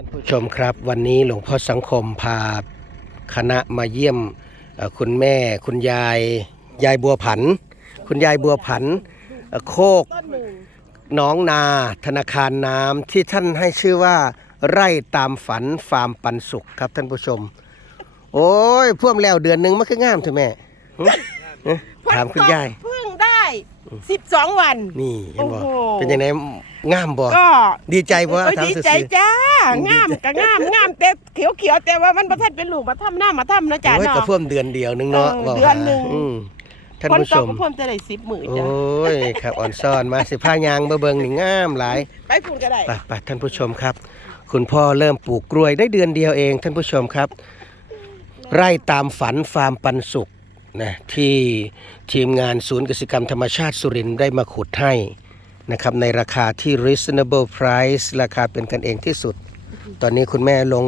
ท่านผู้ชมครับ วันนี้หลวงพ่อสังคมพาคณะมาเยี่ยมเอ่อคุณแม่ คุณยาย ยายบัวผัน คุณยายบัวผันเอ่อโคกต้นหนึ่งหน้องนา ธนาคารน้ำที่ท่านให้ชื่อว่า ไร่ตามฝันฟาร์มปันสุขครับท่านผู้ชม โอ้ยพ่วมแล้วเดือนหนึ่งมันคืองามใช่ไหมหึหึถามคุณยายเพิ่งได้สิบสองวันนี่เห็นบ่โอ้โหเป็นยังไง งามบ่ก็ดีใจบ่เอ้ยถามดีซื่อๆใจจ้างามก็งามงามแต่เขียวเขียวๆแต่ว่ามันประทัดเป็นลูกมาทำหน้ามาทำนะจ๊ะโอ้ยเนาะก็เพิ่มเดือนเดียวนึงเนาะเออบอกเดือนหนึ่งอืมท่านคนผู้ตชกมก็เพิ่มจะได้สิบหมื่นโอจ้ะ้ยครับอ่อนซ่อนมาสิผ้ายางเบเบิงนี่งามหลายไปพูดก็ได้ไปไปท่านผู้ชมครับ คุณพ่อเริ่มปลูกกล้วยได้เดือนเดียวเองท่านผู้ชมครับ ไร่ตามฝันฟาร์มปันสุขนะที่ทีมงานศูนย์กสิกรรมธรรมชาติสุรินทร์ได้มาขุดให้ นะครับในราคาที่ reasonable price ราคาเป็นกันเองที่สุด ตอนนี้คุณแม่ลง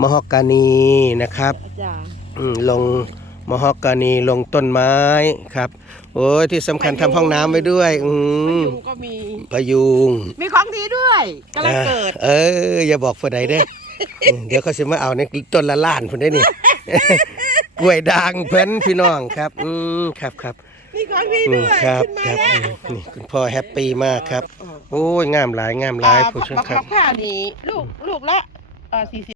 มะฮอกกานีนะครับจ้ะอืมลงมะฮอกกานีลงต้นไม้ครับ โอ้ยที่สำคัญทำห้องน้ำไว้ด้วยอืมยุงก็มี พยุงมีของดีด้วยกำลังเกิด เออ อย่าบอกผู้ใดเด้อืมเดี๋ยวเขาสิมาเอาในต้นละล้านพุ่นได้นี่ กล้วยด่างเพิ่นพี่น้องครับ อืมครับครับ มีของดีอืด้มวยครับขึ้นมาครับแล้วอืมนี่คุณพ่อแฮปปี้มากครับ โอ้ยงามหลายงามหลายผู้ชมบักครับบักข้าวนี่ลูกลูกละเอ่อสี่สิบ